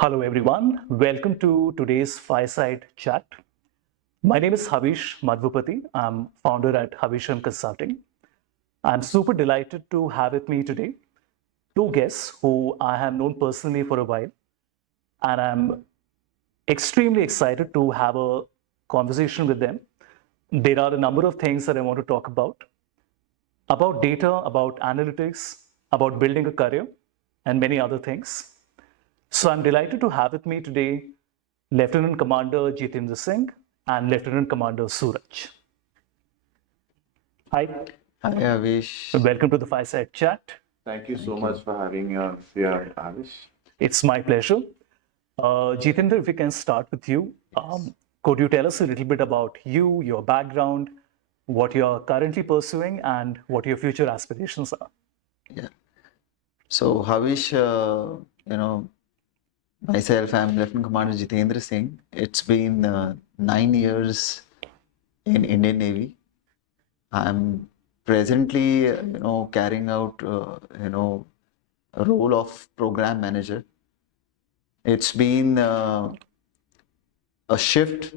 Hello everyone, welcome to today's Fireside Chat. My name is Havish Madhupati. I'm founder at Havish Consulting. I'm super delighted to have with me today two guests who I have known personally for a while, and I'm extremely excited to have a conversation with them. There are a number of things that I want to talk about data, about analytics, about building a career, and many other things. So I'm delighted to have with me today Lieutenant Commander Jeetendra Singh and Lieutenant Commander Suraj. Hi, Hi, Avish. welcome to the Fireside Chat. Thank you so much for having us here, Avish. It's my pleasure. Jeetendra, if we can start with you, could you tell us a little bit about you, your background, what you're currently pursuing, and what your future aspirations are? Yeah. So, Havish, myself, I'm Lieutenant Commander Jeetendra Singh. It's been 9 years in Indian Navy. I'm presently, carrying out, a role of program manager. It's been a shift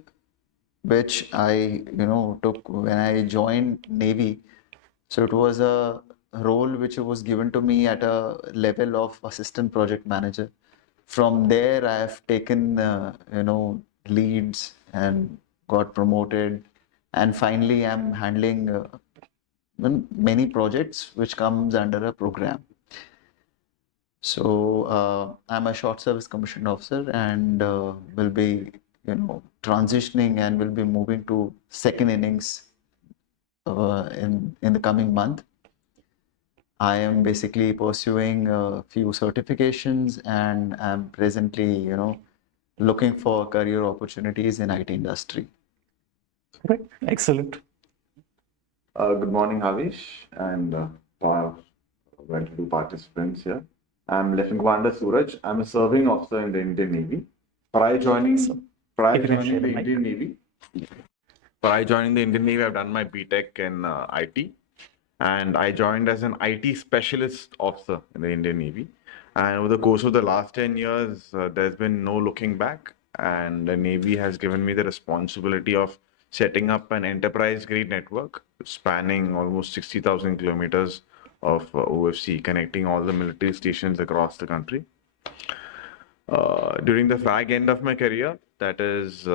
which I, took when I joined Navy. So it was a role which was given to me at a level of assistant project manager. From there, I have taken, leads and got promoted. And finally, I'm handling many projects which comes under a program. So I'm a short service commissioned officer and will be, transitioning and will be moving to second innings in the coming month. I am basically pursuing a few certifications and I'm presently, looking for career opportunities in IT industry. Right, excellent. Good morning, Havish, and well-to-do participants here. I'm Lieutenant Commander Suraj. I'm a serving officer in the Indian Navy. Prior joining the Indian Navy, I've done my BTech in IT, and I joined as an IT specialist officer in the Indian Navy. And over the course of the last 10 years, there's been no looking back, and the Navy has given me the responsibility of setting up an enterprise-grade network spanning almost 60,000 kilometers of OFC, connecting all the military stations across the country. During the fag end of my career, that is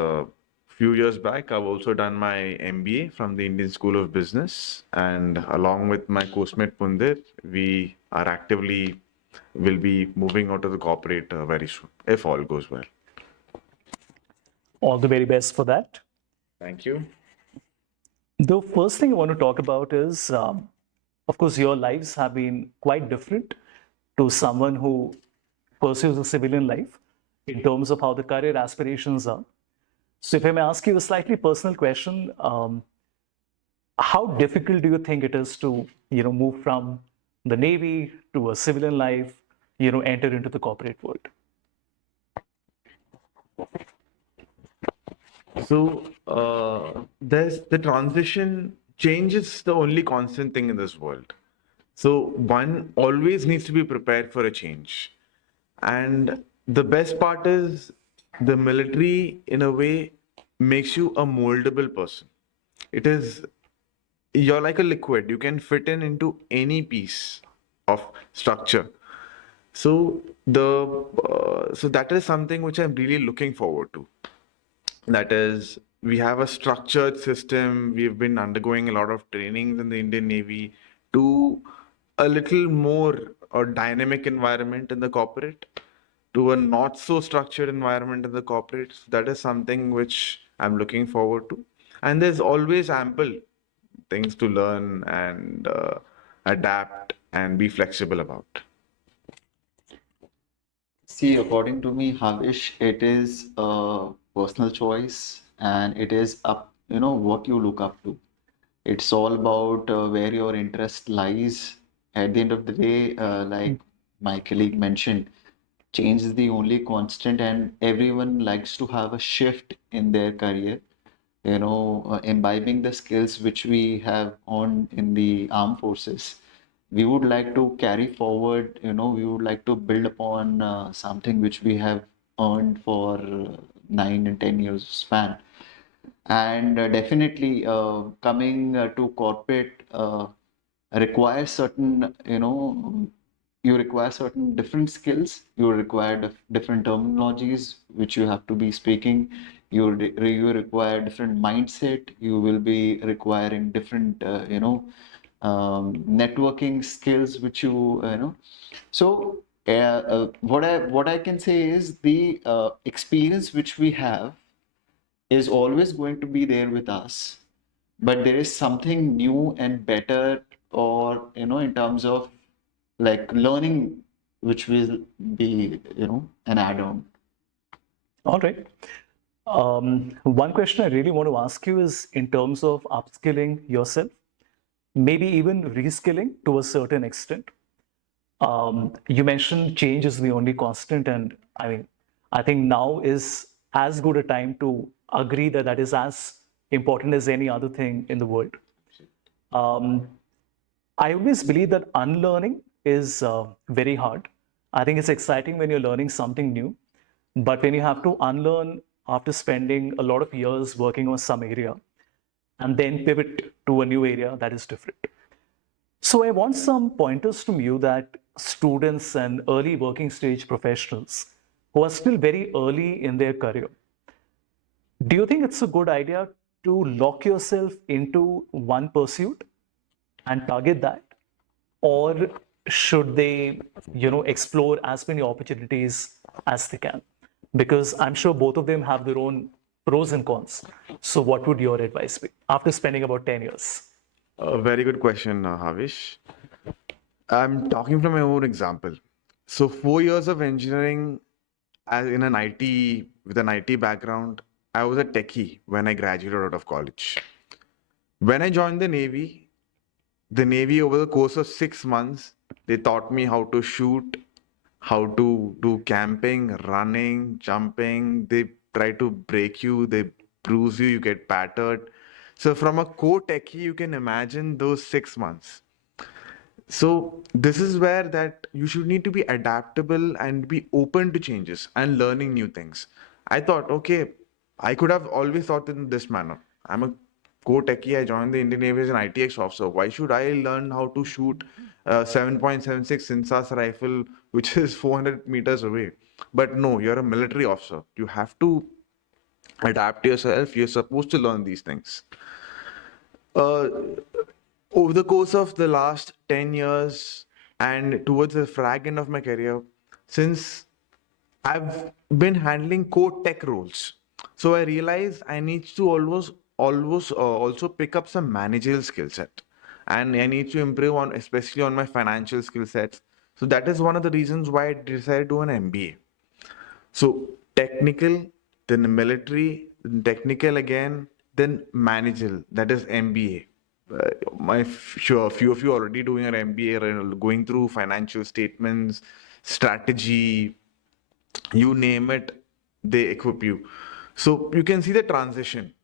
few years back, I've also done my MBA from the Indian School of Business, and along with my coursemate Pundir, we are actively will be moving out of the corporate very soon, if all goes well. All the very best for that. Thank you. The first thing I want to talk about is, of course, your lives have been quite different to someone who pursues a civilian life in terms of how the career aspirations are. So if I may ask you a slightly personal question, how difficult do you think it is to, move from the Navy to a civilian life, enter into the corporate world? So there's the transition. Change is the only constant thing in this world. So one always needs to be prepared for a change. And the best part is the military, in a way, makes you a moldable person. You're like a liquid. You can fit into any piece of structure. So so that is something which I'm really looking forward to. That is, we have a structured system. We've been undergoing a lot of trainings in the Indian Navy to a little more dynamic environment in the corporate, to a not so structured environment in the corporate. So that is something which I'm looking forward to. And there's always ample things to learn and adapt and be flexible about. See, according to me, Havish, it is a personal choice and it is up, what you look up to. It's all about where your interest lies. At the end of the day, like my colleague mentioned, change is the only constant, and everyone likes to have a shift in their career. Imbibing the skills which we have on in the armed forces, we would like to carry forward. We would like to build upon something which we have earned for 9 and 10 years span. And definitely coming to corporate requires certain, you require certain different skills. You require different terminologies which you have to be speaking. You require different mindset. You will be requiring different, networking skills which you. So what I can say is the experience which we have is always going to be there with us, but there is something new and better, or in terms of like learning, which will be an add-on. All right. One question I really want to ask you is in terms of upskilling yourself, maybe even reskilling to a certain extent. You mentioned change is the only constant, and I mean, I think now is as good a time to agree that that is as important as any other thing in the world. Um, I always believe that unlearning is very hard. I think it's exciting when you're learning something new, but when you have to unlearn after spending a lot of years working on some area and then pivot to a new area, that is different. So I want some pointers from you that students and early working stage professionals who are still very early in their career, do you think it's a good idea to lock yourself into one pursuit and target that? Or should they, explore as many opportunities as they can? Because I'm sure both of them have their own pros and cons. So what would your advice be after spending about 10 years? A very good question, Havish. I'm talking from my own example. So 4 years of engineering as in an IT with an IT background, I was a techie when I graduated out of college. When I joined the Navy over the course of 6 months, they taught me how to shoot, how to do camping, running, jumping. They try to break you, they bruise you, you get battered. So from a core techie, you can imagine those 6 months. So this is where that you should need to be adaptable and be open to changes and learning new things. I thought, okay, I could have always thought in this manner. I'm a core techie. I joined the Indian Navy as an ITX officer. Why should I learn how to shoot a 7.76 Sinsas rifle, which is 400 meters away? But no, you're a military officer. You have to adapt yourself. You're supposed to learn these things. Uh, Over the course of the last 10 years and towards the frag end of my career, since I've been handling core tech roles, so I realized I need to always also pick up some managerial skill set, and I need to improve on especially on my financial skill sets. So that is one of the reasons why I decided to do an MBA. So technical, then military, then technical again, then managerial. That is MBA. Sure, few of you already doing an MBA, right, going through financial statements, strategy, you name it, they equip you. So you can see the transition.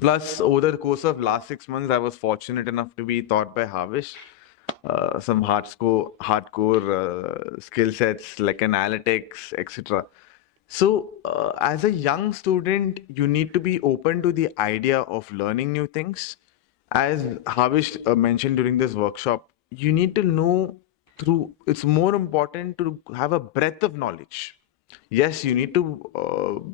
Plus, over the course of last 6 months, I was fortunate enough to be taught by Havish some hardcore skill sets like analytics, etc. So, as a young student, you need to be open to the idea of learning new things. As Havish mentioned during this workshop, you need to know through, it's more important to have a breadth of knowledge. Yes, you need to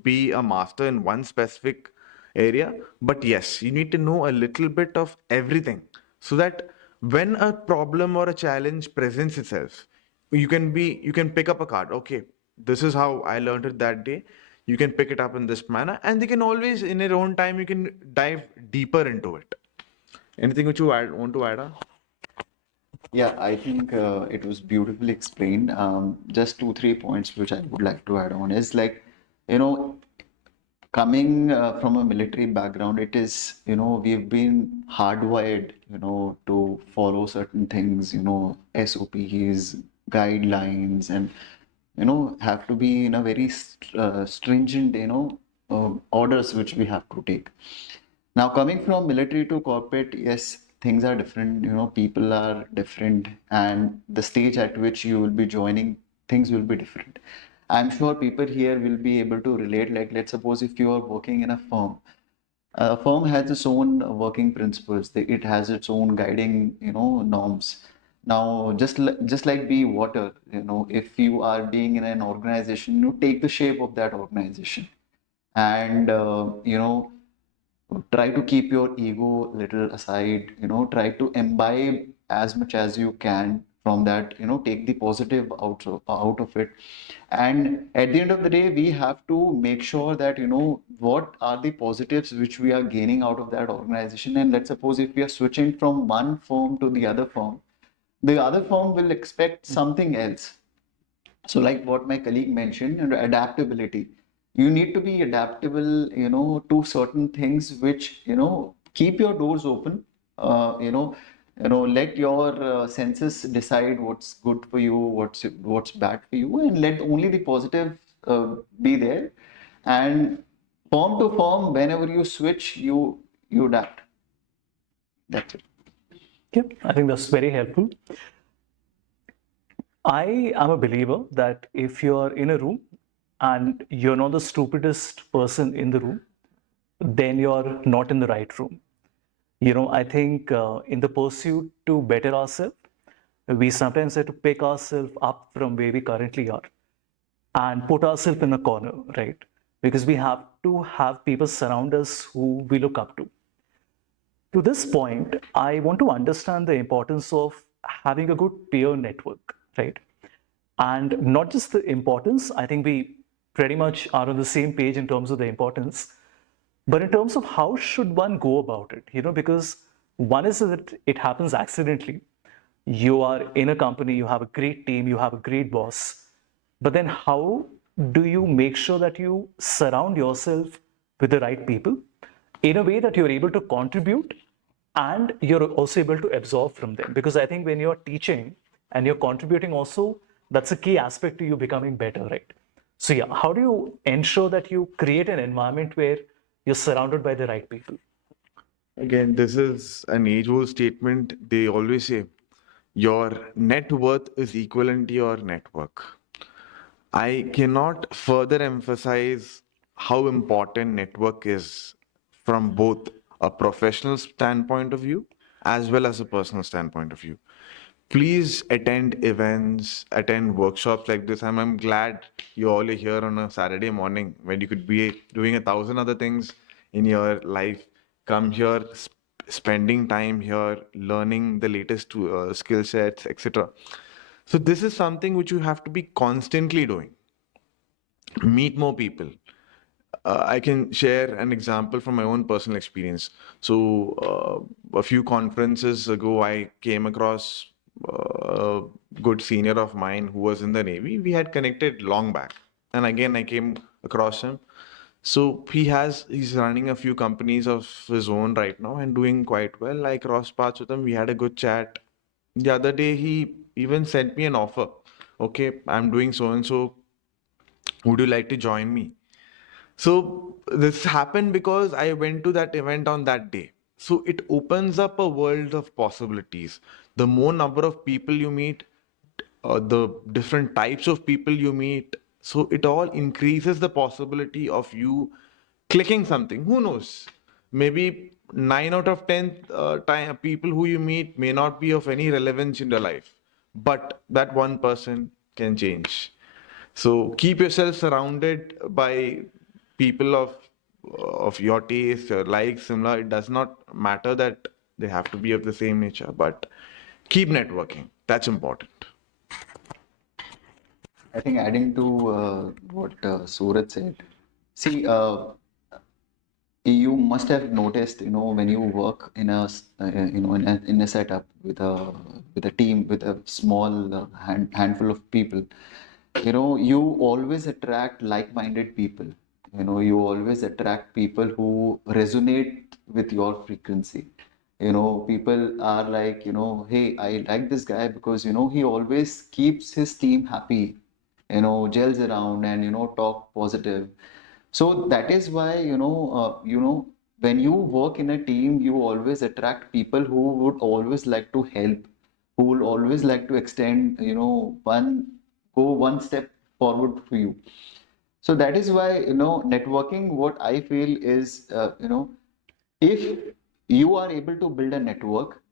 be a master in one specific area, but yes, you need to know a little bit of everything so that when a problem or a challenge presents itself, you can pick up a card. Okay, this is how I learned it that day. You can pick it up in this manner, and they can always, in your own time, you can dive deeper into it. Anything which you want to add on? Yeah, I think it was beautifully explained. Just 2 3 points which I would like to add on is like, you know coming from a military background, it is, we've been hardwired, to follow certain things, SOPs, guidelines, and, have to be in a very stringent, orders which we have to take. Now, coming from military to corporate, yes, things are different, people are different, and the stage at which you will be joining, things will be different. I'm sure people here will be able to relate. Like, let's suppose if you are working in a firm has its own working principles. It has its own guiding, norms. Now, just like be water, if you are being in an organization, you take the shape of that organization, and try to keep your ego little aside. Try to imbibe as much as you can from that. Take the positive out of it, and at the end of the day, we have to make sure that what are the positives which we are gaining out of that organization. And let's suppose if we are switching from one firm to the other firm will expect something else. So, like what my colleague mentioned, adaptability. You need to be adaptable, to certain things which, keep your doors open. Let your senses decide what's good for you, what's bad for you, and let only the positive be there. And firm to firm, whenever you switch, you adapt. That's it. Yep, I think that's very helpful. I am a believer that if you're in a room and you're not the stupidest person in the room, then you're not in the right room. I think in the pursuit to better ourselves, we sometimes have to pick ourselves up from where we currently are and put ourselves in a corner, right? Because we have to have people surround us who we look up to. To this point, I want to understand the importance of having a good peer network, right? And not just the importance, I think we pretty much are on the same page in terms of the importance, but in terms of how should one go about it, because one is that it happens accidentally. You are in a company, you have a great team, you have a great boss, but then how do you make sure that you surround yourself with the right people in a way that you're able to contribute and you're also able to absorb from them? Because I think when you're teaching and you're contributing also, that's a key aspect to you becoming better, right? So yeah, how do you ensure that you create an environment where you're surrounded by the right people? Again, this is an age-old statement. They always say your net worth is equivalent to your network. I cannot further emphasize how important network is from both a professional standpoint of view as well as a personal standpoint of view. Please attend events, attend workshops like this. I'm glad you all are here on a Saturday morning when you could be doing 1,000 other things in your life. Come here, spending time here, learning the latest skill sets, etc. So this is something which you have to be constantly doing. Meet more people. I can share an example from my own personal experience. So, a few conferences ago, I came across a good senior of mine who was in the Navy. We had connected long back, and again, I came across him. So he's running a few companies of his own right now and doing quite well. I crossed paths with him. We had a good chat. The other day, he even sent me an offer. Okay, I'm doing so and so. Would you like to join me? So this happened because I went to that event on that day. So it opens up a world of possibilities. The more number of people you meet, the different types of people you meet, so it all increases the possibility of you clicking something. Who knows? Maybe 9 out of 10 people who you meet may not be of any relevance in your life, but that one person can change. So keep yourself surrounded by people of your taste, your likes, similar. It does not matter that they have to be of the same nature, but keep networking. That's important. I think adding to what Suraj said, see, you must have noticed, when you work in a setup with a team with a small handful of people, you always attract like-minded people. You always attract people who resonate with your frequency. People are like, hey, I like this guy because, he always keeps his team happy, gels around and, talk positive. So that is why, when you work in a team, you always attract people who would always like to help, who will always like to extend, go one step forward for you. So that is why, networking, what I feel is, if you are able to build a network,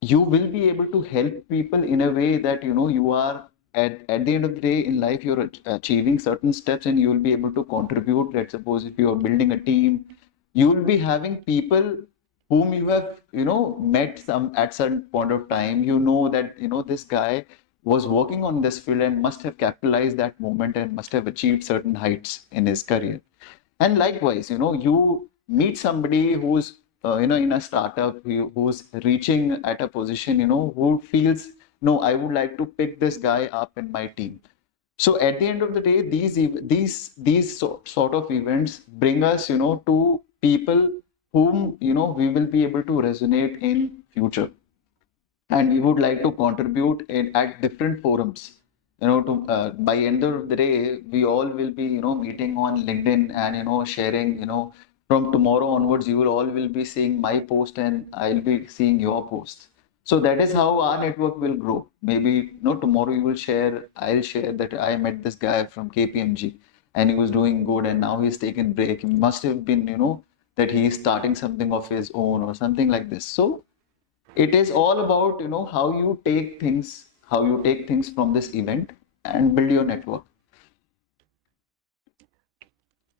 you will be able to help people in a way that, you are at the end of the day in life, you're achieving certain steps and you will be able to contribute. Let's suppose if you are building a team, you will be having people whom you have, met some at certain point of time. You know that, this guy was working on this field and must have capitalized that moment and must have achieved certain heights in his career. And likewise, you meet somebody who's, in a startup who's reaching at a position, who feels, no, I would like to pick this guy up in my team. So at the end of the day, these sort of events bring us, to people whom, we will be able to resonate in future, and we would like to contribute at different forums, to by end of the day we all will be, meeting on LinkedIn and, sharing, from tomorrow onwards you will all will be seeing my post and I'll be seeing your post. So that is how our network will grow. Maybe, tomorrow you will share, I'll share that I met this guy from KPMG and he was doing good and now he's taken break. He must have been, that he's starting something of his own or something like this. So it is all about, how you take things from this event and build your network.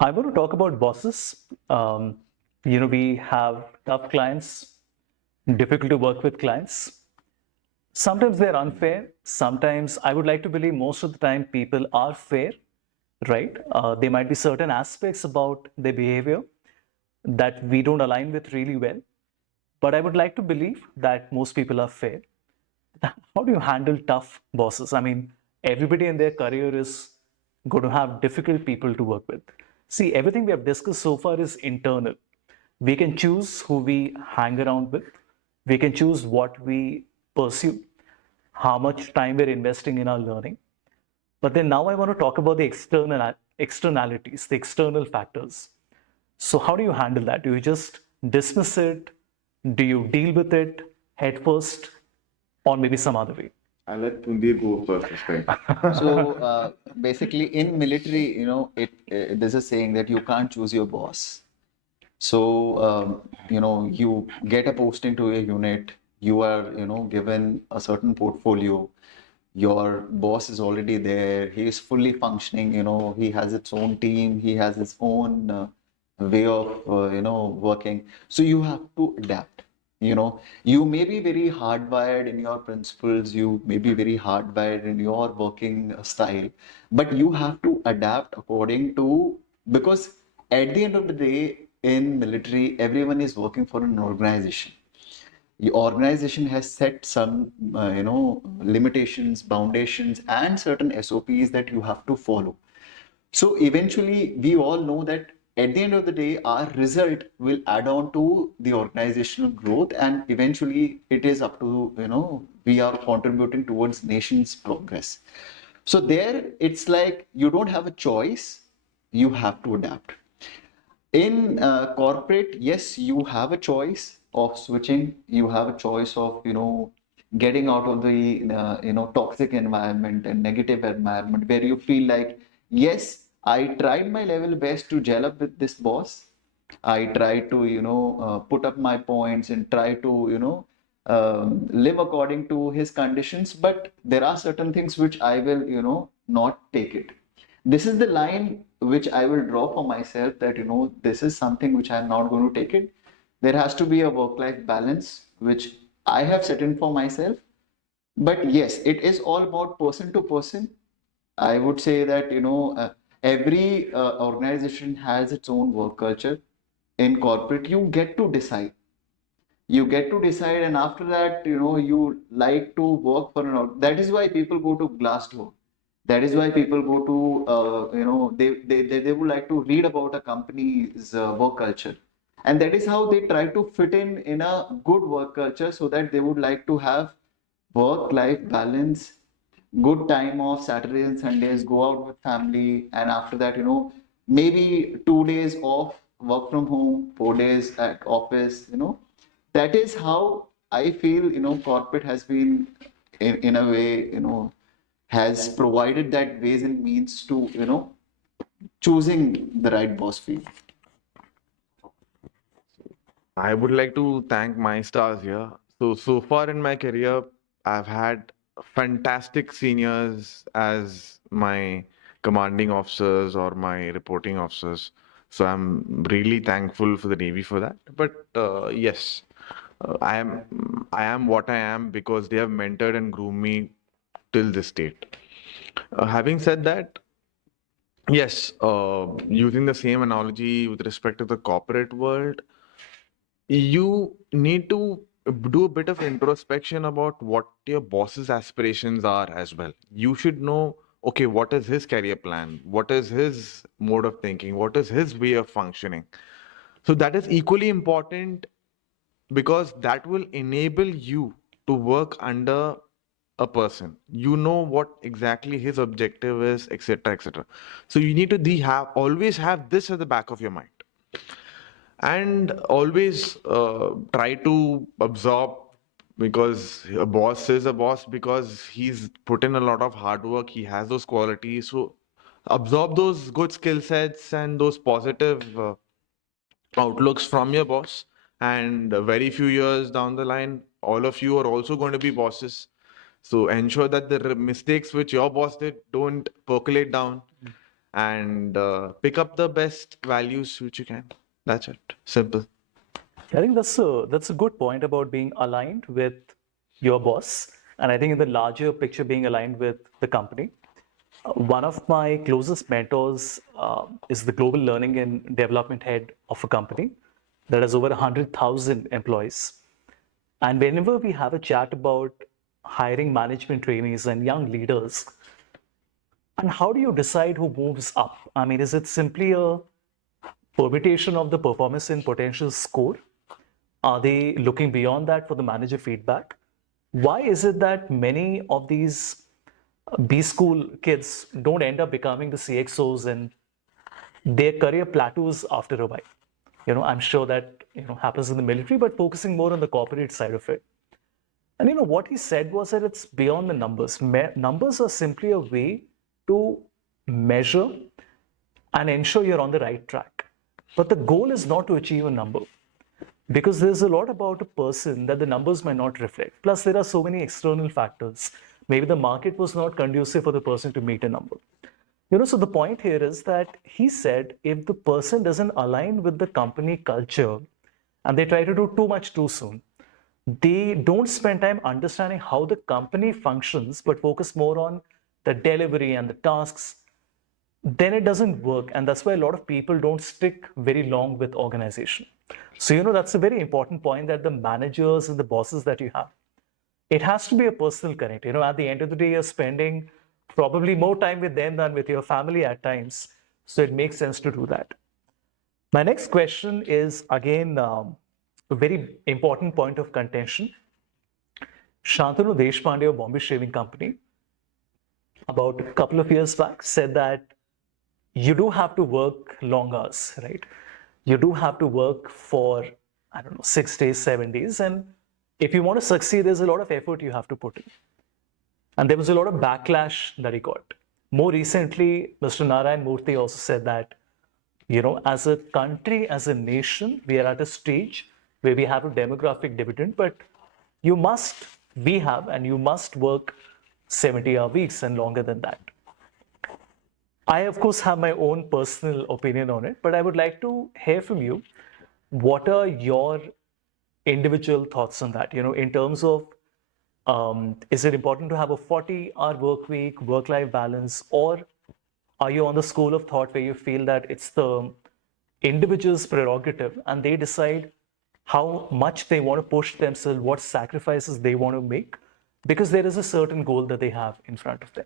I want to talk about bosses. We have tough clients, difficult to work with clients. Sometimes they're unfair. Sometimes I would like to believe most of the time people are fair, right? There might be certain aspects about their behavior that we don't align with really well. But I would like to believe that most people are fair. How do you handle tough bosses? I mean, everybody in their career is going to have difficult people to work with. See, everything we have discussed so far is internal. We can choose who we hang around with. We can choose what we pursue, how much time we're investing in our learning. But then now I want to talk about the externalities, the external factors. So how do you handle that? Do you just dismiss it? Do you deal with it head first, or maybe some other way? I'll let Pundir go first this time. So basically in military, there's a saying that you can't choose your boss. So you get a posting to a unit, you are, given a certain portfolio. Your boss is already there, he is fully functioning, he has its own team, he has his own way of working. So you have to adapt. You may be very hardwired in your principles, you may be very hardwired in your working style, but you have to adapt according to, because at the end of the day in military everyone is working for an organization. The organization has set some limitations, foundations and certain SOPs that you have to follow. So eventually we all know that at the end of the day our result will add on to the organizational growth, and eventually it is up to, we are contributing towards nation's progress. So there it's like you don't have a choice, you have to adapt. In corporate, yes, you have a choice of switching. You have a choice of, getting out of the, toxic environment and negative environment where you feel like, yes, I tried my level best to gel up with this boss. I try to, put up my points and try to, live according to his conditions. But there are certain things which I will, not take it. This is the line which I will draw for myself, that, this is something which I'm not going to take it. There has to be a work-life balance, which I have set in for myself. But yes, it is all about person to person. I would say that, every organization has its own work culture. In corporate, you get to decide. You get to decide, and after that, you like to work for that is why people go to Glassdoor. That is why people go to, they would like to read about a company's work culture. And that is how they try to fit in a good work culture, so that they would like to have work-life balance, good time off, Saturdays and Sundays, go out with family, and after that, maybe 2 days off, work from home, 4 days at office, that is how I feel, corporate has been in a way, has provided that ways and means to, choosing the right boss for you? I would like to thank my stars here. So far in my career, I've had fantastic seniors as my commanding officers or my reporting officers. So I'm really thankful for the Navy for that. But yes, I am what I am because they have mentored and groomed me till this date. Having said that, yes, using the same analogy with respect to the corporate world, you need to do a bit of introspection about what your boss's aspirations are as well. You should know, okay, what is his career plan? What is his mode of thinking? What is his way of functioning? So that is equally important because that will enable you to work under a person. You know what exactly his objective is, etc., etc. So you need to have always have this at the back of your mind and always try to absorb because a boss is a boss because he's put in a lot of hard work, he has those qualities, so absorb those good skill sets and those positive outlooks from your boss, and very few years down the line all of you are also going to be bosses, so ensure that the mistakes which your boss did don't percolate down, and pick up the best values which you can. That's it. Simple. I think that's a good point about being aligned with your boss, and I think in the larger picture, being aligned with the company. One of my closest mentors is the global learning and development head of a company that has over 100,000 employees. And whenever we have a chat about hiring management trainees and young leaders, and how do you decide who moves up? I mean, is it simply a permutation of the performance and potential score? Are they looking beyond that for the manager feedback? Why is it that many of these B school kids don't end up becoming the CXOs and their career plateaus after a while? I'm sure that happens in the military, but focusing more on the corporate side of it. And what he said was that it's beyond the numbers. Numbers are simply a way to measure and ensure you're on the right track. But the goal is not to achieve a number because there's a lot about a person that the numbers might not reflect. Plus, there are so many external factors. Maybe the market was not conducive for the person to meet a number. So the point here is that he said if the person doesn't align with the company culture and they try to do too much too soon, they don't spend time understanding how the company functions, but focus more on the delivery and the tasks, then it doesn't work. And that's why a lot of people don't stick very long with organization. So, that's a very important point that the managers and the bosses that you have, it has to be a personal connect. At the end of the day, you're spending probably more time with them than with your family at times. So it makes sense to do that. My next question is again a very important point of contention. Shantanu Deshpande of Bombay Shaving Company, about a couple of years back, said that you do have to work long hours, right? You do have to work for, I don't know, 6 days, 7 days. And if you want to succeed, there's a lot of effort you have to put in. And there was a lot of backlash that he got. More recently, Mr. Narayan Murthy also said that, as a country, as a nation, we are at a stage where we have a demographic dividend, but we have, and you must work 70-hour weeks and longer than that. I, of course, have my own personal opinion on it, but I would like to hear from you. What are your individual thoughts on that? In terms of, is it important to have a 40-hour work week, work-life balance, or are you on the school of thought where you feel that it's the individual's prerogative and they decide how much they want to push themselves, what sacrifices they want to make, because there is a certain goal that they have in front of them?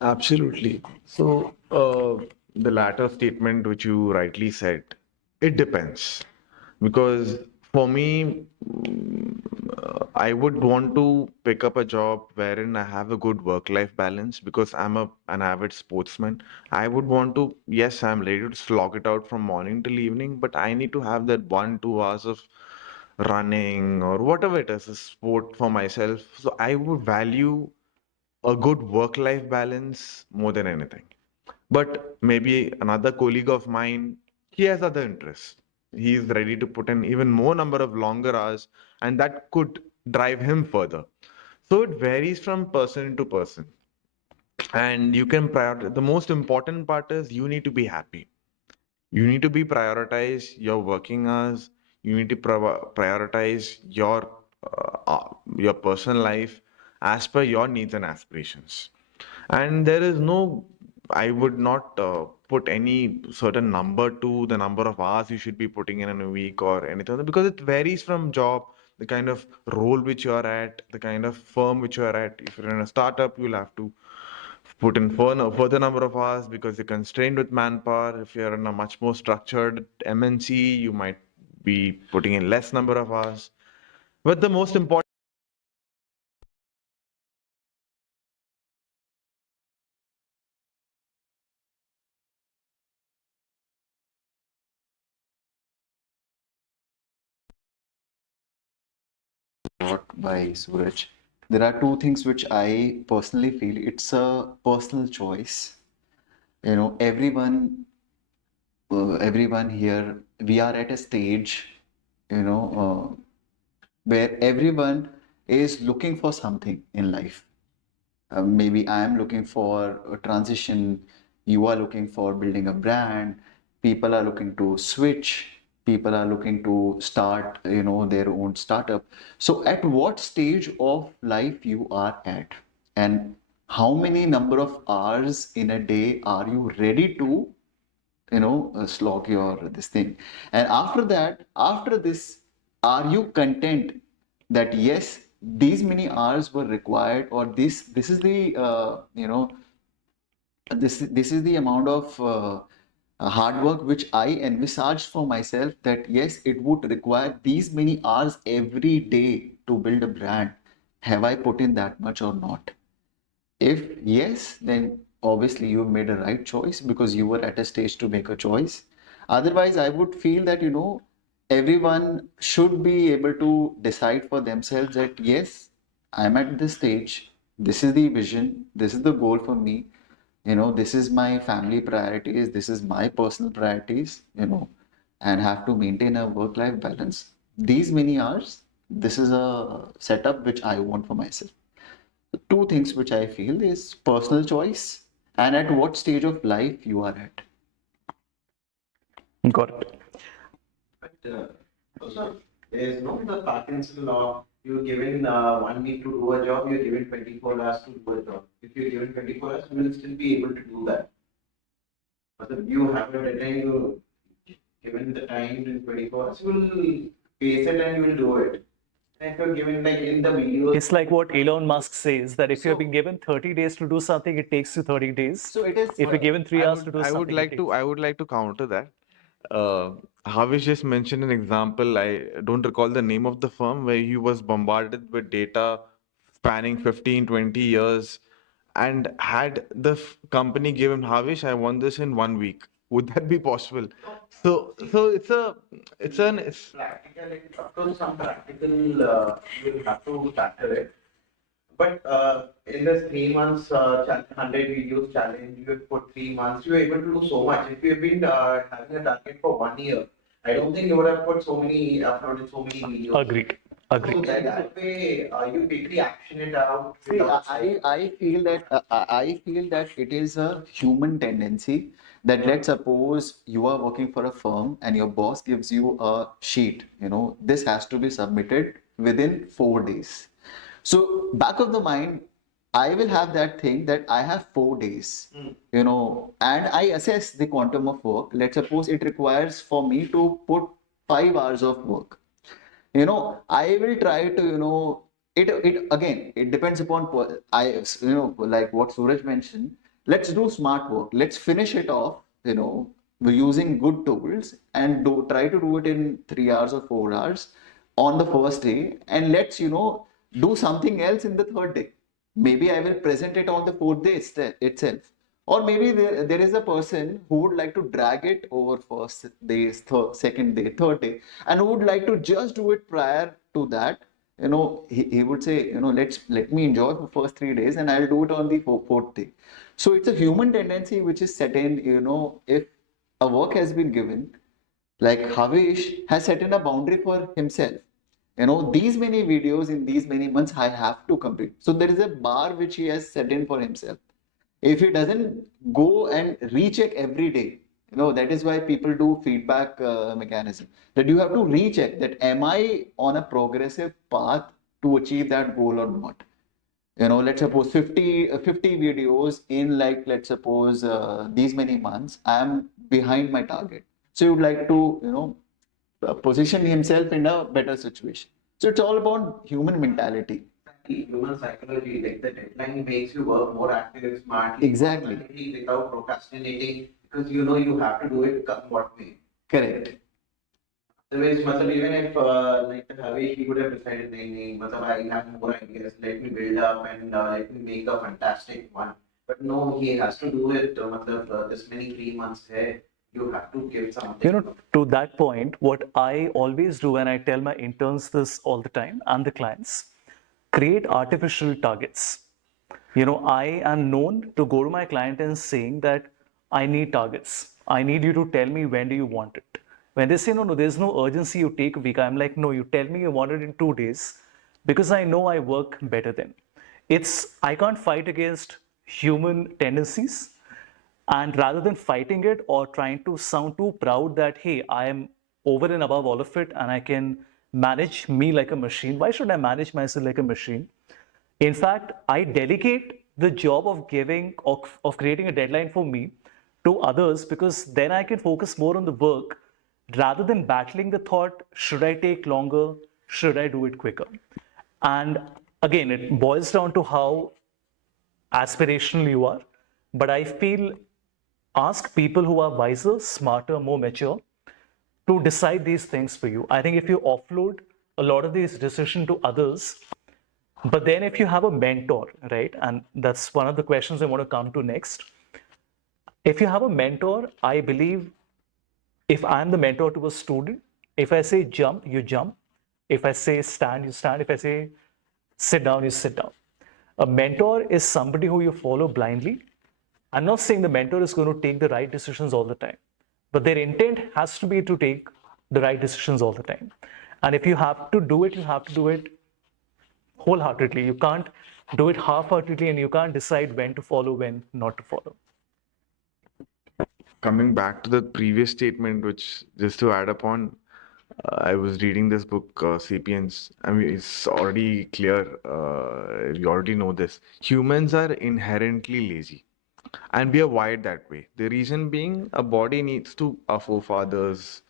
Absolutely. So, the latter statement, which you rightly said, it depends. Because for me, I would want to pick up a job wherein I have a good work-life balance because I'm an avid sportsman. I would want to, yes, I'm ready to slog it out from morning till evening, but I need to have that 1, 2 hours of running or whatever it is, a sport for myself. So I would value a good work-life balance more than anything. But maybe another colleague of mine, he has other interests. He is ready to put in even more number of longer hours, and that could drive him further. So it varies from person to person. And you can prioritize. The most important part is you need to be happy. You need to be prioritize your working hours. You need to prioritize your personal life as per your needs and aspirations. And there is no, I would not put any certain number to the number of hours you should be putting in a week or anything, because it varies from job, the kind of role which you are at, the kind of firm which you are at. If you're in a startup, you'll have to put in further number of hours because you're constrained with manpower. If you're in a much more structured MNC, you might be putting in less number of hours. But the most important What by Suraj. There are two things which I personally feel it's a personal choice. Everyone here, we are at a stage, you know, where everyone is looking for something in life. Maybe I am looking for a transition, you are looking for building a brand, people are looking to switch, people are looking to start, their own startup. So at what stage of life you are at, and how many number of hours in a day are you ready to slog your this thing? And after that, after this, are you content that yes, these many hours were required, or this is the this is the amount of hard work which I envisaged for myself, that yes, it would require these many hours every day to build a brand. Have I put in that much or not? If yes, then obviously you made a right choice because you were at a stage to make a choice. Otherwise, I would feel that, everyone should be able to decide for themselves that yes, I'm at this stage. This is the vision. This is the goal for me. This is my family priorities. This is my personal priorities, and have to maintain a work-life balance. These many hours, this is a setup which I want for myself. Two things which I feel is personal choice and at what stage of life you are at. Got it. But also, there's no the Parkinson law. You're given 1 week to do a job, you're given 24 hours to do a job. If you're given 24 hours, you will still be able to do that. But you have a deadline, you given the time in 24 hours, you will face it and you will do it. And if you're given like in the video, It's like what Elon Musk says, that if you have been So- given 30 days to do something, it takes you 30 days. So it is. If you're given 3 hours to do I would something, like it to takes. I would like to counter that. Havish just mentioned an example. I don't recall the name of the firm where he was bombarded with data spanning 15, 20 years, and had the company given Havish, I want this in 1 week. Would that be possible? So it's practical, of course, some practical you will have to factor it. But in this 3 months 100 videos challenge, you have put 3 months, you are able to do so much. If you have been having a target for 1 year, I don't think you would have put uploaded so many videos. Agreed. So Agreed. that way, you quickly action it out. See, I feel that it is a human tendency that, let's suppose you are working for a firm and your boss gives you a sheet, this has to be submitted within 4 days. So back of the mind, I will have that thing that I have 4 days, and I assess the quantum of work. Let's suppose it requires for me to put 5 hours of work. I will try to, it again, it depends upon, like what Suraj mentioned, let's do smart work. Let's finish it off, we're using good tools and try to do it in 3 hours or 4 hours on the first day. And let's, do something else in the third day. Maybe I will present it on the fourth day itself. Or maybe there is a person who would like to drag it over first day, second day, third day, and who would like to just do it prior to that, he would say, let me enjoy for first 3 days and I'll do it on the fourth day. So it's a human tendency which is set in, if a work has been given, like Havish has set in a boundary for himself. These many videos in these many months I have to complete. So there is a bar which he has set in for himself. If he doesn't go and recheck every day, that is why people do feedback mechanism, that you have to recheck that am I on a progressive path to achieve that goal or not. Let's suppose 50 videos in, like, let's suppose these many months I am behind my target, so you would like to position himself in a better situation. So it's all about human mentality. Human psychology, like the deadline makes you work more active, smartly, Exactly. automatically, without procrastinating, because you have to do it come what may. Correct. Otherwise, even if like Havish, he would have decided, nahi, I have more ideas, let me build up and let me make a fantastic one. But no, he has to do it. This many 3 months here, you have to give something. To that point, what I always do, and I tell my interns this all the time and the clients, create artificial targets. I am known to go to my client and saying that I need targets. I need you to tell me when do you want it. When they say, no, there's no urgency, you take a week, I'm like, no, you tell me you want it in 2 days because I know I work better then. I can't fight against human tendencies. And rather than fighting it or trying to sound too proud that, hey, I am over and above all of it and I can manage me like a machine, why should I manage myself like a machine? In fact, I delegate the job of of creating a deadline for me to others because then I can focus more on the work rather than battling the thought, should I take longer? Should I do it quicker? And again, it boils down to how aspirational you are. But I feel ask people who are wiser, smarter, more mature to decide these things for you. I think if you offload a lot of these decisions to others, but then if you have a mentor, right? And that's one of the questions I want to come to next. If you have a mentor, I believe if I'm the mentor to a student, if I say jump, you jump. If I say stand, you stand. If I say sit down, you sit down. A mentor is somebody who you follow blindly. I'm not saying the mentor is going to take the right decisions all the time, but their intent has to be to take the right decisions all the time. And if you have to do it, you have to do it wholeheartedly. You can't do it half-heartedly, and you can't decide when to follow, when not to follow. Coming back to the previous statement, which just to add upon, I was reading this book, Sapiens. I mean, it's already clear. You already know this. Humans are inherently lazy, and we are wired that way. The reason being, a body needs to. Our forefathers,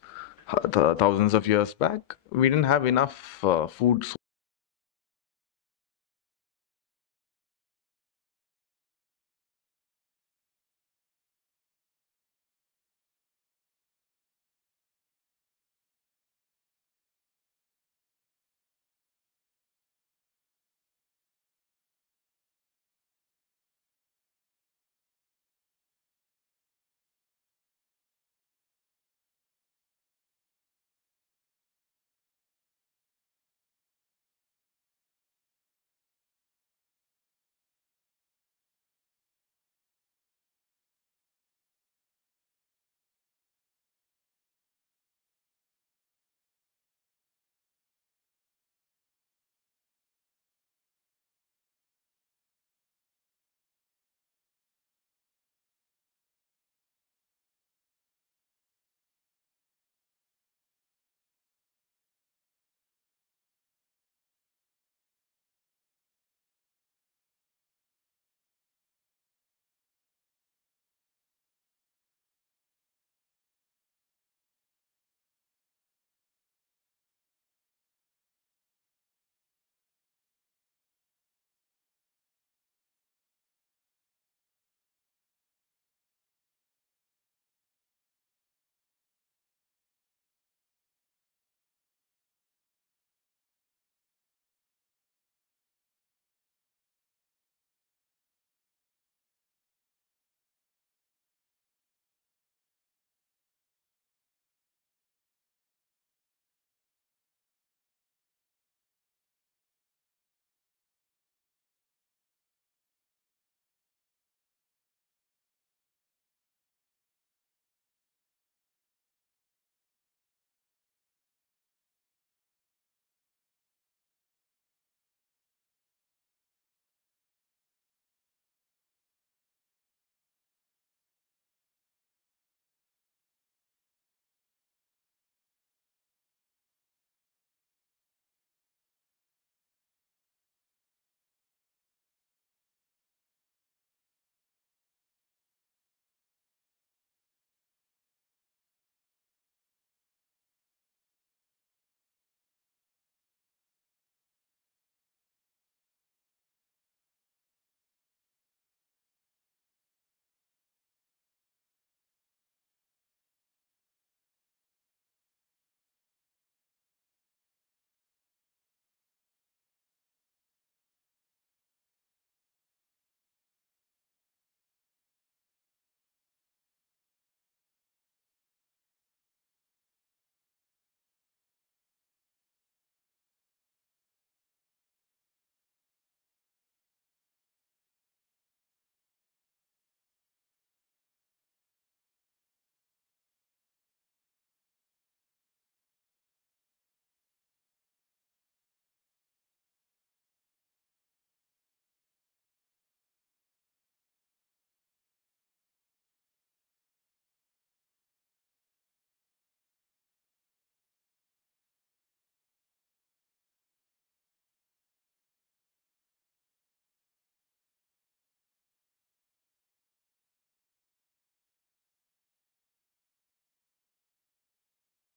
thousands of years back, we didn't have enough food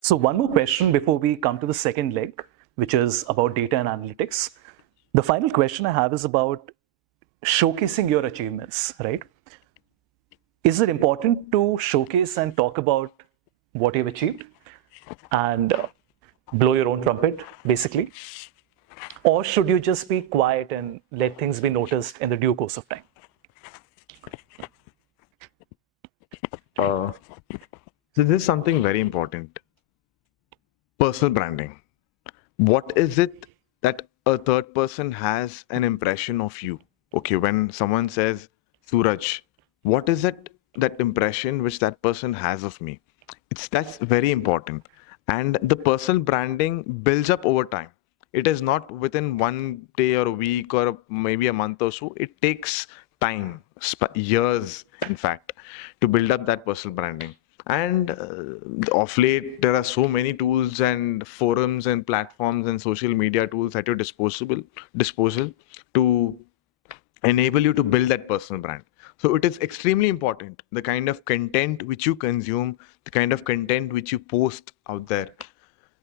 So one more question before we come to the second leg, which is about data and analytics. The final question I have is about showcasing your achievements, right? Is it important to showcase and talk about what you've achieved and blow your own trumpet, basically? Or should you just be quiet and let things be noticed in the due course of time? So this is something very important. Personal branding. What is it that a third person has an impression of you? Okay, when someone says Suraj, what is it, that impression which that person has of me? That's very important. And the personal branding builds up over time. It is not within one day or a week or maybe a month or so. It takes time, years, in fact, to build up that personal branding. And of late, there are so many tools and forums and platforms and social media tools at your disposal to enable you to build that personal brand. So it is extremely important, the kind of content which you consume, the kind of content which you post out there.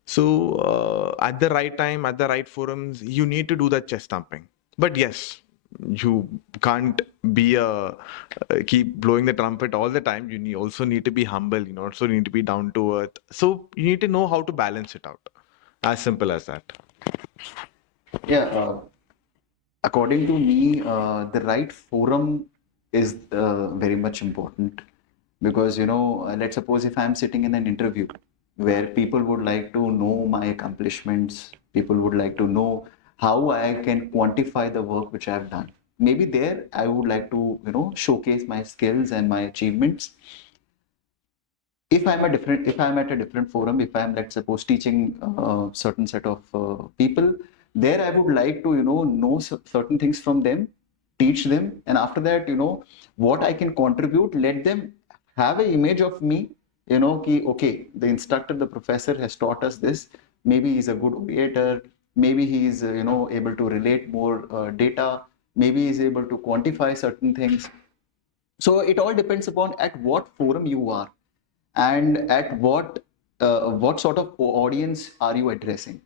So at the right time, at the right forums, you need to do that chest thumping. But yes, you can't be keep blowing the trumpet all the time. Also need to be humble. You also need to be down to earth. So you need to know how to balance it out. As simple as that. Yeah, according to me, the right forum is very much important because, let's suppose if I'm sitting in an interview where people would like to know my accomplishments, people would like to know how I can quantify the work which I've done. Maybe there I would like to, showcase my skills and my achievements. If I'm at a different forum, if I'm, let's suppose, teaching a certain set of people, there I would like to know certain things from them, teach them, and after that, what I can contribute, let them have an image of me, okay, the instructor, the professor has taught us this. Maybe he's a good orator, maybe he's able to relate more data, maybe he's able to quantify certain things. So it all depends upon at what forum you are and at what sort of audience are you addressing.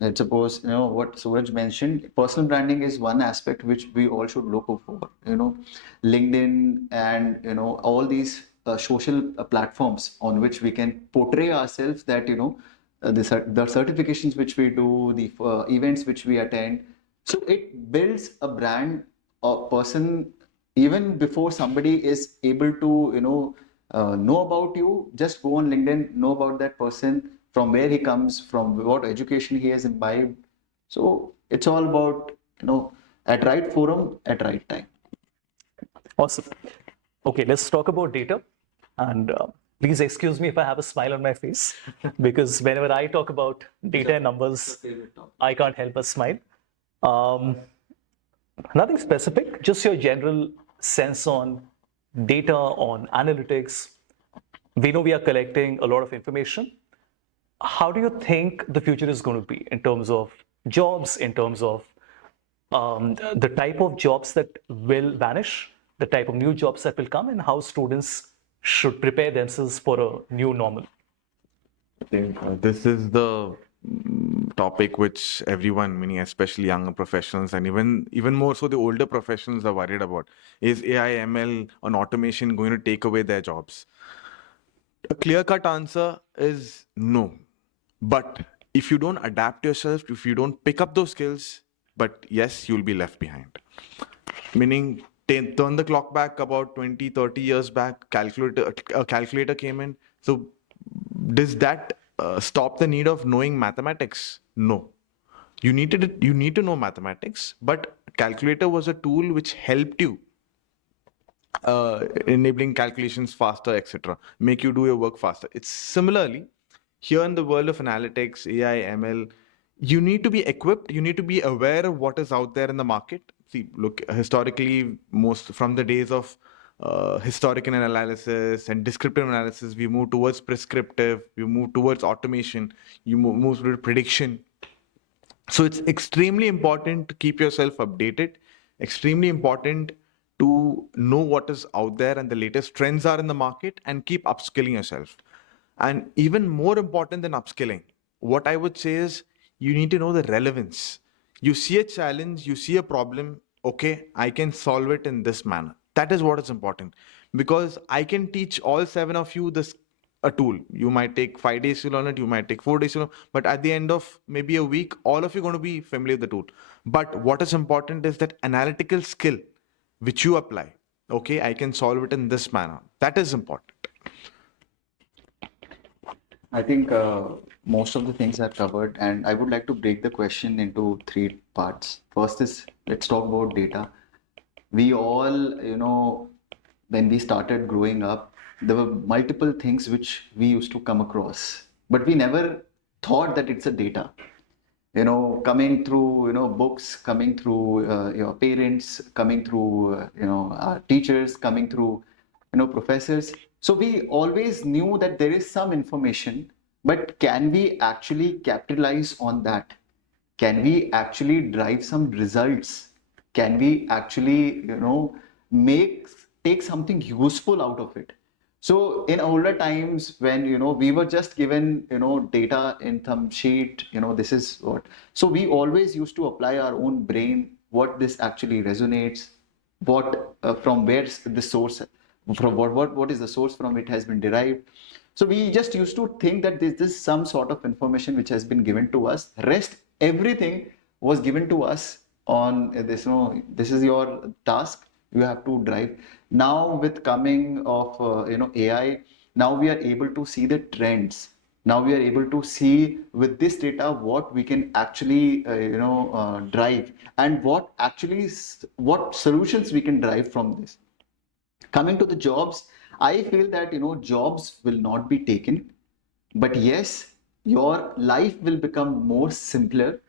Let's suppose, what Suraj mentioned, personal branding is one aspect which we all should look for. LinkedIn and all these social platforms on which we can portray ourselves, that the certifications which we do, the events which we attend. So it builds a brand, a person, even before somebody is able to know about you. Just go on LinkedIn, know about that person, from where he comes, from what education he has imbibed. So it's all about at right forum at right time. Awesome. Okay, let's talk about data. And please excuse me if I have a smile on my face, because whenever I talk about data and numbers, I can't help but smile. Nothing specific, just your general sense on data, on analytics. We know we are collecting a lot of information. How do you think the future is going to be in terms of jobs, in terms of the type of jobs that will vanish, the type of new jobs that will come, and how students should prepare themselves for a new normal? I think this is the topic which everyone, meaning especially younger professionals and even more so the older professionals, are worried about. Is AI, ML, and automation going to take away their jobs? A clear-cut answer is no. But if you don't adapt yourself, if you don't pick up those skills, but yes, you'll be left behind. Meaning, turn the clock back about 20, 30 years back, a calculator came in. So does that stop the need of knowing mathematics? No. You need to know mathematics, but calculator was a tool which helped you enabling calculations faster, etc. Make you do your work faster. It's similarly here in the world of analytics, AI, ML. You need to be equipped. You need to be aware of what is out there in the market. See, look, historically, most from the days of historical analysis and descriptive analysis, we move towards prescriptive. We move towards automation. You move towards prediction. So it's extremely important to keep yourself updated. Extremely important to know what is out there and the latest trends are in the market and keep upskilling yourself. And even more important than upskilling, what I would say is you need to know the relevance. You see a challenge, you see a problem, okay, I can solve it in this manner. That is what is important. Because I can teach all 7 of you this a tool. You might take 5 days to learn it, you might take 4 days to learn, but at the end of maybe a week, all of you are going to be familiar with the tool. But what is important is that analytical skill which you apply. Okay, I can solve it in this manner. That is important. I think most of the things are covered, and I would like to break the question into three parts. First is, let's talk about data. We all, when we started growing up, there were multiple things which we used to come across, but we never thought that it's a data. Coming through, books, coming through your parents, coming through, our teachers, coming through, professors. So we always knew that there is some information, but can we actually capitalize on that? Can we actually drive some results? Can we actually, make take something useful out of it? So in older times, when we were just given data in some sheet, this is what. So we always used to apply our own brain, what this actually resonates, what from where's the source, from what is the source from it has been derived. So we just used to think that this is some sort of information which has been given to us. Rest everything was given to us on this. This is your task. You have to drive. Now with coming of AI, now we are able to see the trends. Now we are able to see with this data what we can actually drive, and what solutions we can drive from this. Coming to the jobs, I feel that jobs will not be taken, but yes, your life will become more simpler,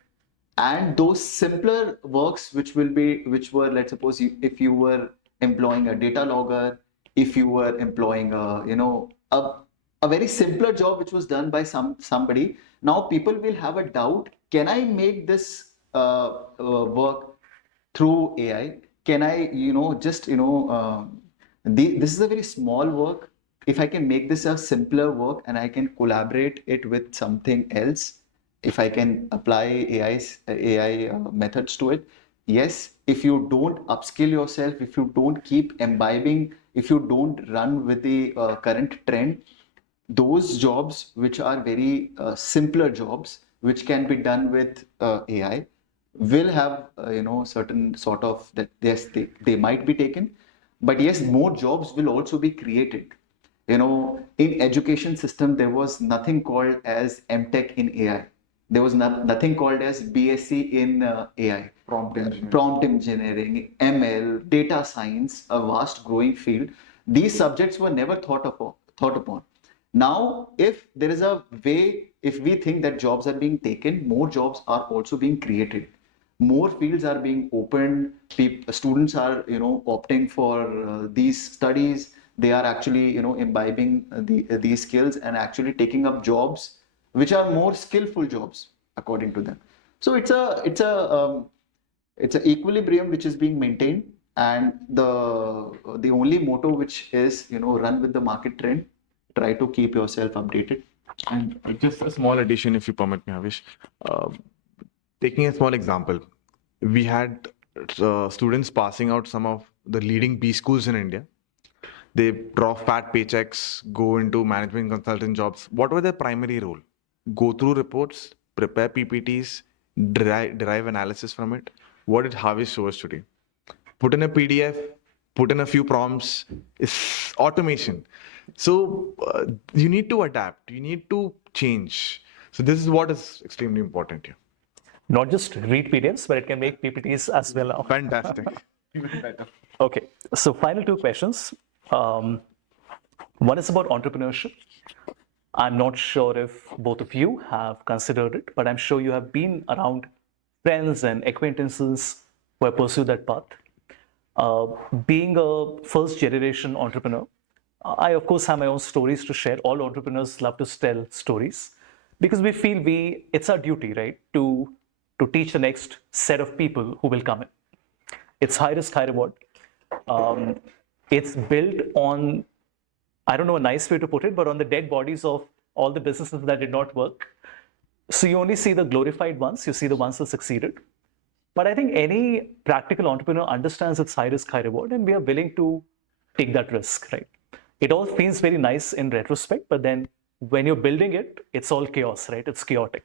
and those simpler works which were, let's suppose, if you were employing a data logger, if you were employing a very simpler job which was done by somebody, now people will have a doubt, can I make this work through AI? Can I, just, this is a very small work. If I can make this a simpler work and I can collaborate it with something else, if I can apply AI methods to it, yes, if you don't upskill yourself, if you don't keep imbibing, if you don't run with the current trend, those jobs which are very simpler jobs, which can be done with AI, will have certain sort of that. Yes, they might be taken, but yes, more jobs will also be created. In education system, there was nothing called as MTech in AI. There was nothing called as BSc in AI. Prompt engineering, ML, data science, a vast growing field. These subjects were never thought upon. Now, if there is a way, if we think that jobs are being taken, more jobs are also being created. More fields are being opened. Students are, opting for these studies. They are actually, imbibing these skills and actually taking up jobs which are more skillful jobs according to them. So it's a equilibrium which is being maintained, and the only motto which is run with the market trend, try to keep yourself updated. And just a small addition, if you permit me, Avish. Taking a small example, we had students passing out some of the leading B schools in India. They draw fat paychecks, go into management consultant jobs. What were their primary role? Go through reports, prepare PPTs, derive analysis from it. What did Harvey show us today? Put in a PDF, put in a few prompts. It's automation. So you need to adapt. You need to change. So this is what is extremely important here. Not just read PDFs, but it can make PPTs as well now. Fantastic. Even better. Okay, so final two questions. One is about entrepreneurship. I'm not sure if both of you have considered it, but I'm sure you have been around friends and acquaintances who have pursued that path. Being a first generation entrepreneur, I of course have my own stories to share. All entrepreneurs love to tell stories because we feel it's our duty, right, to teach the next set of people who will come in. It's high risk, high reward. It's built on, I don't know a nice way to put it, but on the dead bodies of all the businesses that did not work. So you only see the glorified ones, you see the ones that succeeded. But I think any practical entrepreneur understands it's high risk, high reward, and we are willing to take that risk, right? It all feels very nice in retrospect, but then when you're building it, it's all chaos, right? It's chaotic.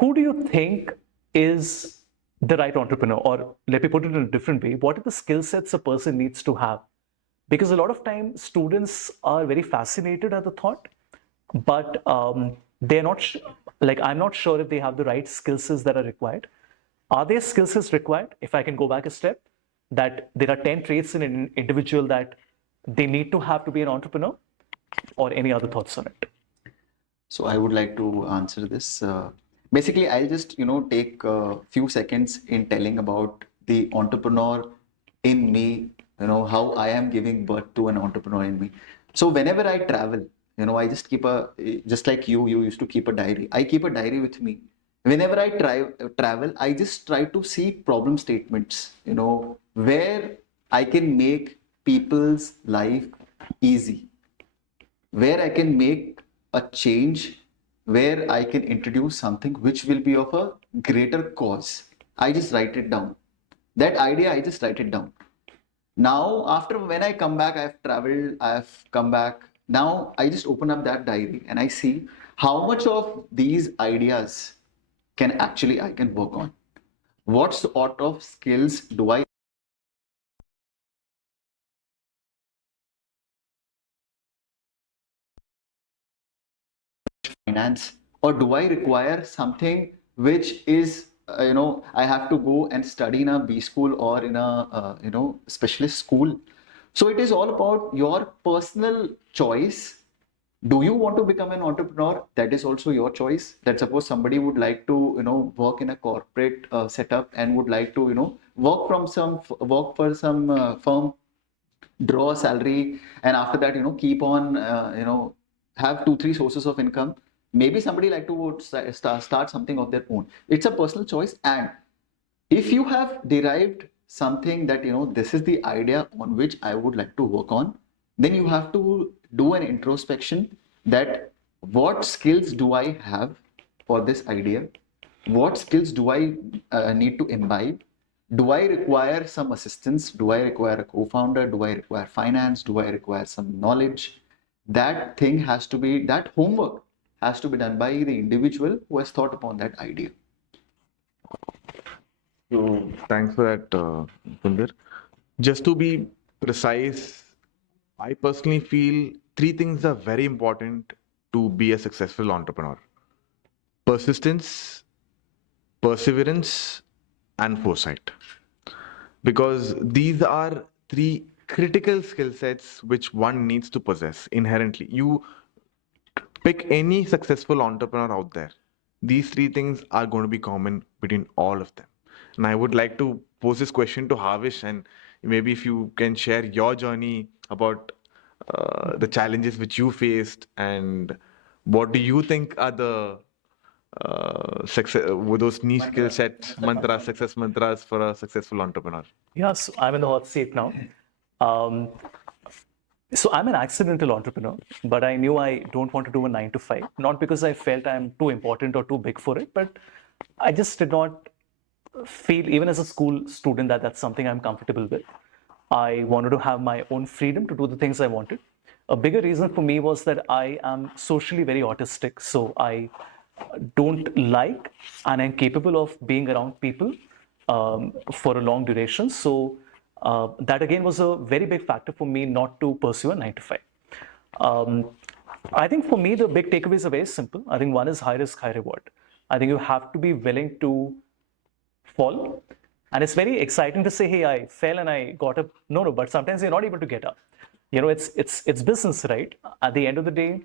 Who do you think is the right entrepreneur? Or let me put it in a different way. What are the skill sets a person needs to have? Because a lot of time students are very fascinated at the thought, but they're not like, I'm not sure if they have the right skill sets that are required. Are there skill sets required? If I can go back a step, that there are 10 traits in an individual that they need to have to be an entrepreneur, or any other thoughts on it? So I would like to answer this. Basically, I'll just take a few seconds in telling about the entrepreneur in me. How I am giving birth to an entrepreneur in me. So whenever I travel, I just keep just like you used to keep a diary. I keep a diary with me. Whenever I travel, I just try to see problem statements. Where I can make people's life easy, where I can make a change, where I can introduce something which will be of a greater cause. I just write it down. That idea, I just write it down. Now, after when I come back, I've traveled, I've come back. Now, I just open up that diary and I see how much of these ideas I can work on. What sort of skills do I finance, or do I require something which is I have to go and study in a B school or in a specialist school. So it is all about your personal choice. Do you want to become an entrepreneur? That is also your choice. That suppose somebody would like to work in a corporate setup and would like to work for some firm, draw a salary, and after that keep on have 2-3 sources of income. Maybe somebody like to start something of their own. It's a personal choice. And if you have derived something that this is the idea on which I would like to work on, then you have to do an introspection that what skills do I have for this idea, what skills do I need to imbibe. Do I require some assistance? Do I require a co-founder? Do I require finance? Do I require some knowledge? That homework has to be done by the individual who has thought upon that idea. So thanks for that, Pundir. Just to be precise, I personally feel 3 things are very important to be a successful entrepreneur: persistence, perseverance, and foresight. Because these are 3 critical skill sets which one needs to possess inherently. You pick any successful entrepreneur out there, these 3 things are going to be common between all of them. And I would like to pose this question to Havish, and maybe if you can share your journey about the challenges which you faced, and what do you think are the with those niche skill sets, mantras, success mantras for a successful entrepreneur? Yes, I'm in the hot seat now. So I'm an accidental entrepreneur, but I knew I don't want to do a 9 to 5, not because I felt I'm too important or too big for it, but I just did not feel, even as a school student, that that's something I'm comfortable with. I wanted to have my own freedom to do the things I wanted. A bigger reason for me was that I am socially very autistic, so I don't like and I'm capable of being around people for a long duration. So that again was a very big factor for me not to pursue a 9 to 5. I think for me, the big takeaways are very simple. I think one is high risk, high reward. I think you have to be willing to fall. And it's very exciting to say, hey, I fell and I got up. No, but sometimes you're not able to get up. It's business, right? At the end of the day,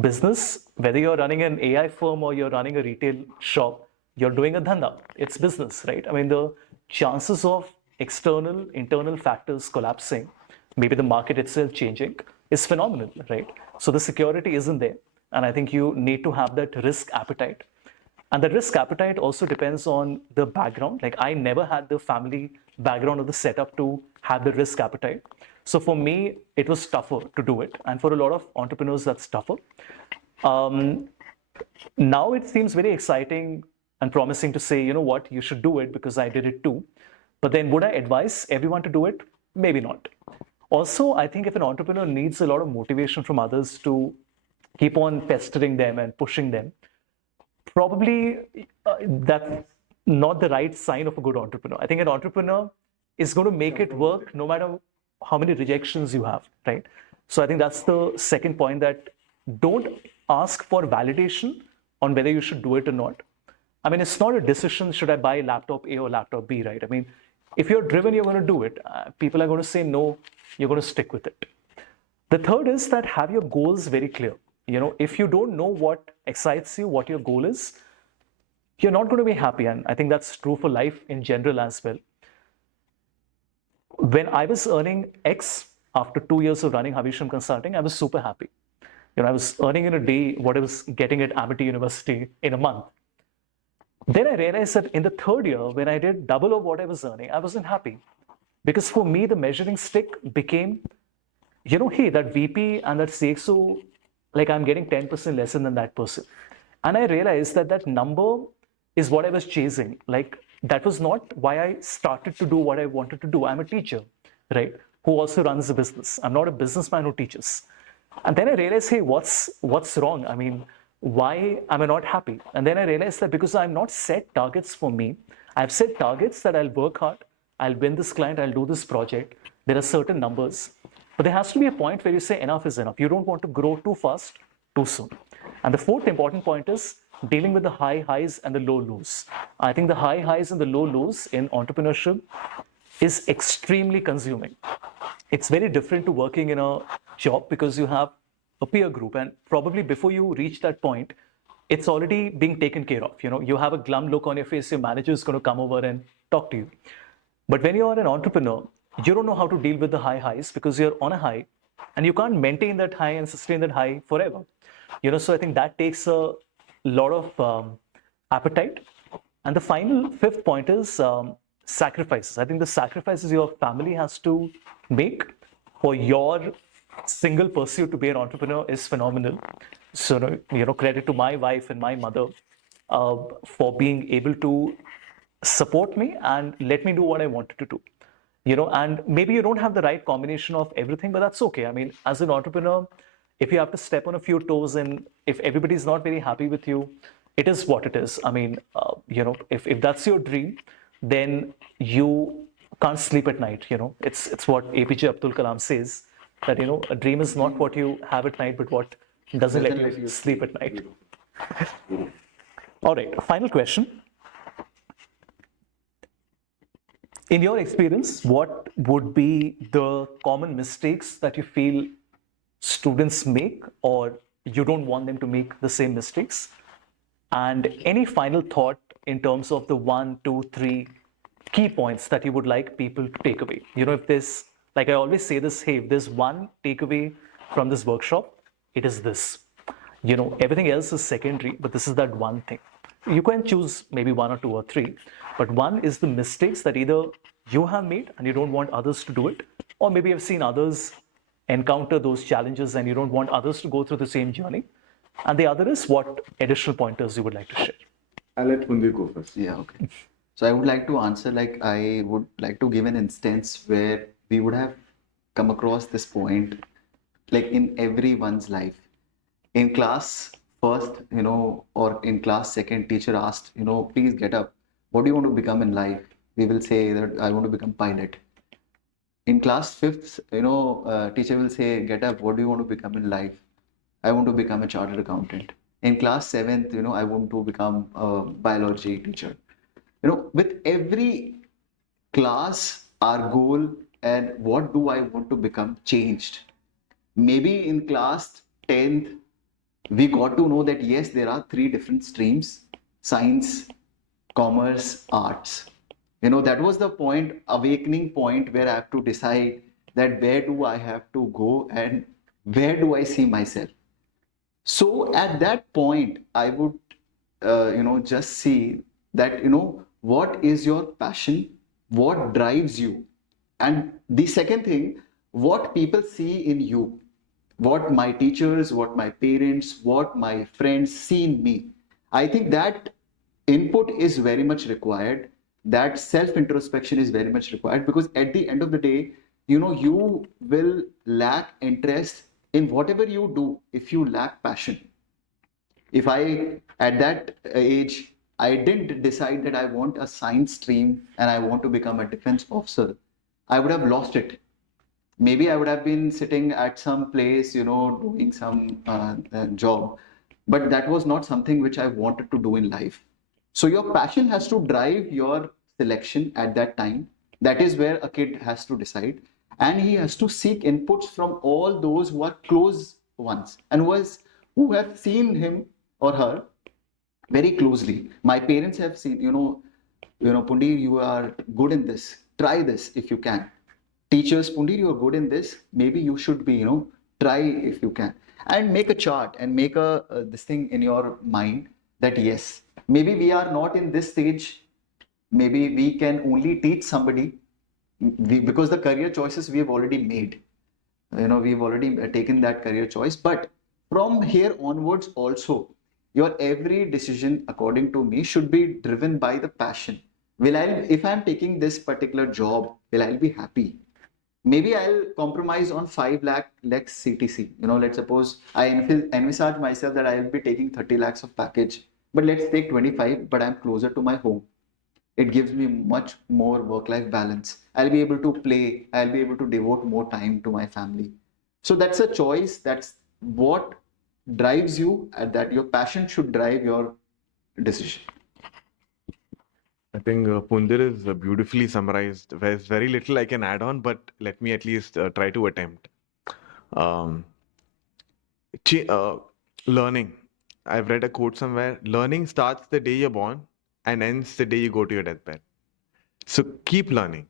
business, whether you're running an AI firm or you're running a retail shop, you're doing a dhanda. It's business, right? I mean, the chances of external, internal factors collapsing, maybe the market itself changing, is phenomenal, right? So the security isn't there. And I think you need to have that risk appetite. And the risk appetite also depends on the background. Like I never had the family background or the setup to have the risk appetite. So for me, it was tougher to do it. And for a lot of entrepreneurs, that's tougher. Now it seems very exciting and promising to say, you know what, you should do it because I did it too. But then would I advise everyone to do it? Maybe not. Also, I think if an entrepreneur needs a lot of motivation from others to keep on pestering them and pushing them, probably that's not the right sign of a good entrepreneur. I think an entrepreneur is going to make it work no matter how many rejections you have, right? So I think that's the second point, that don't ask for validation on whether you should do it or not. I mean, it's not a decision, should I buy laptop A or laptop B, right? I mean, if you're driven, you're going to do it. People are going to say no, you're going to stick with it. The third is that have your goals very clear. If you don't know what excites you, what your goal is, you're not going to be happy. And I think that's true for life in general as well. When I was earning X after 2 years of running Havisham Consulting, I was super happy. I was earning in a day what I was getting at Amity University in a month. Then I realized that in the third year, when I did double of what I was earning, I wasn't happy. Because for me, the measuring stick became, hey, that VP and that CXO, like I'm getting 10% lesser than that person. And I realized that that number is what I was chasing. Like that was not why I started to do what I wanted to do. I'm a teacher, right? Who also runs a business. I'm not a businessman who teaches. And then I realized, hey, what's wrong? I mean, why am I not happy? And then I realized that because I'm not set targets for me, I've set targets that I'll work hard, I'll win this client, I'll do this project. There are certain numbers. But there has to be a point where you say enough is enough. You don't want to grow too fast, too soon. And the fourth important point is dealing with the high highs and the low lows. I think the high highs and the low lows in entrepreneurship is extremely consuming. It's very different to working in a job because you have a peer group, and probably before you reach that point, it's already being taken care of. You have a glum look on your face, your manager is going to come over and talk to you. But when you're an entrepreneur, you don't know how to deal with the high highs because you're on a high and you can't maintain that high and sustain that high forever. So I think that takes a lot of appetite. And the final fifth point is sacrifices. I think the sacrifices your family has to make for your single pursuit to be an entrepreneur is phenomenal. So, credit to my wife and my mother for being able to support me and let me do what I wanted to do. And maybe you don't have the right combination of everything, but that's okay. I mean, as an entrepreneur, if you have to step on a few toes and if everybody's not very happy with you, it is what it is. I mean, if that's your dream, then you can't sleep at night. It's what APJ Abdul Kalam says, that, a dream is not what you have at night, but what doesn't let you sleep at night. All right, final question. In your experience, what would be the common mistakes that you feel students make, or you don't want them to make the same mistakes? And any final thought in terms of the 1, 2, 3 key points that you would like people to take away? If there's, like I always say this, hey, if there's one takeaway from this workshop, it is this. Everything else is secondary, but this is that one thing. You can choose maybe 1 or 2 or 3, but one is the mistakes that either you have made and you don't want others to do it, or maybe you've seen others encounter those challenges and you don't want others to go through the same journey. And the other is what additional pointers you would like to share. I'll let Pundir go first. Yeah, okay. So I would like to answer, like I would like to give an instance where we would have come across this point, like in everyone's life. In class first, or in class second, teacher asked, please get up. What do you want to become in life? We will say that I want to become pilot. In class fifth, teacher will say, get up. What do you want to become in life? I want to become a chartered accountant. In class seventh, I want to become a biology teacher. With every class, our goal and what do I want to become changed. Maybe in class 10th, we got to know that yes, there are 3 different streams: science, commerce, arts. That was the point, awakening point, where I have to decide that where do I have to go and where do I see myself. So at that point, I would, just see that, what is your passion, what drives you. And the second thing, what people see in you, what my teachers, what my parents, what my friends see in me. I think that input is very much required. That self introspection is very much required, because at the end of the day, you will lack interest in whatever you do if you lack passion. If I, at that age, I didn't decide that I want a science stream and I want to become a defense officer, I would have lost it. Maybe I would have been sitting at some place, doing some job, but that was not something which I wanted to do in life. So your passion has to drive your selection at that time. That is where a kid has to decide, and he has to seek inputs from all those who are close ones and who have seen him or her very closely. My parents have seen, Pundir, you are good in this. Try this if you can. Teachers, Pundir, you are good in this. Maybe you should be, try if you can. And make a chart and make this thing in your mind that yes, maybe we are not in this stage. Maybe we can only teach somebody, because the career choices we have already made. We've already taken that career choice. But from here onwards also, your every decision, according to me, should be driven by the passion. If I'm taking this particular job, will I be happy? Maybe I'll compromise on 5 lakh less CTC. Let's suppose I envisage myself that I'll be taking 30 lakhs of package, but let's take 25, but I'm closer to my home. It gives me much more work-life balance. I'll be able to play, I'll be able to devote more time to my family. So that's a choice. That's what drives you, at that your passion should drive your decision. I think Pundir is beautifully summarized. There's very little I can add on, but let me at least try to attempt. Um, Learning. I've read a quote somewhere. Learning starts the day you're born and ends the day you go to your deathbed. So keep learning.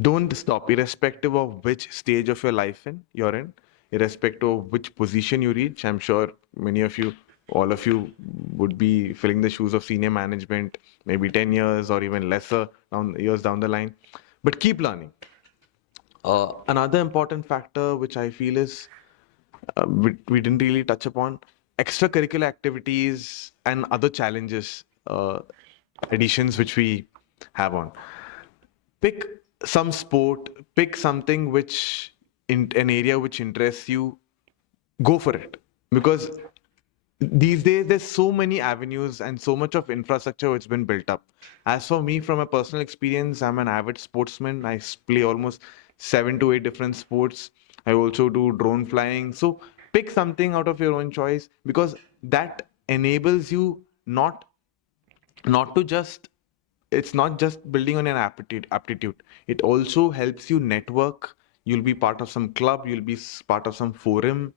Don't stop, irrespective of which stage of your life you're in, irrespective of which position you reach. I'm sure many of you, all of you, would be filling the shoes of senior management, maybe 10 years or even lesser years down the line. But keep learning. Another important factor which I feel is we didn't really touch upon extracurricular activities and other challenges, additions which we have on. Pick some sport, pick something which in an area which interests you, go for it. Because these days there's so many avenues and so much of infrastructure which has been built up. As for me, from a personal experience, I'm an avid sportsman. I play almost 7 to 8 different sports. I also do drone flying. So pick something out of your own choice, because that enables you not to just, it's not just building on an aptitude. It also helps you network. You'll be part of some club, you'll be part of some forum.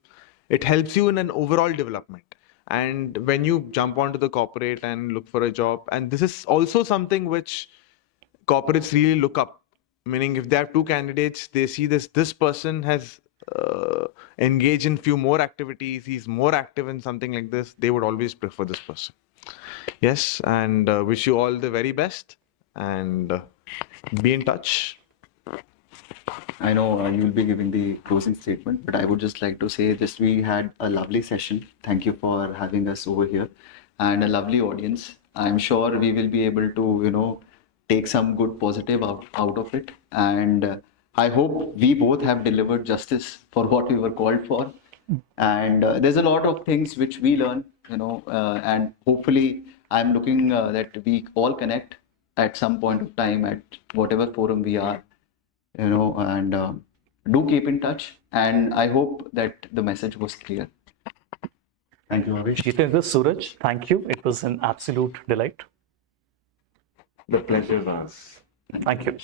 It helps you in an overall development. And when you jump onto the corporate and look for a job, and this is also something which corporates really look up, meaning if they have two candidates, they see this person has engaged in few more activities, he's more active in something like this, they would always prefer this person. Yes, and wish you all the very best, and be in touch. I know you'll be giving the closing statement, but I would just like to say just we had a lovely session. Thank you for having us over here, and a lovely audience. I'm sure we will be able to, take some good positive out of it. And I hope we both have delivered justice for what we were called for. And there's a lot of things which we learn, and hopefully I'm looking that we all connect at some point of time at whatever forum we are, and do keep in touch. And I hope that the message was clear. Thank you, Avish. Jeetendra, Suraj, thank you. It was an absolute delight. The pleasure is ours. Thank you.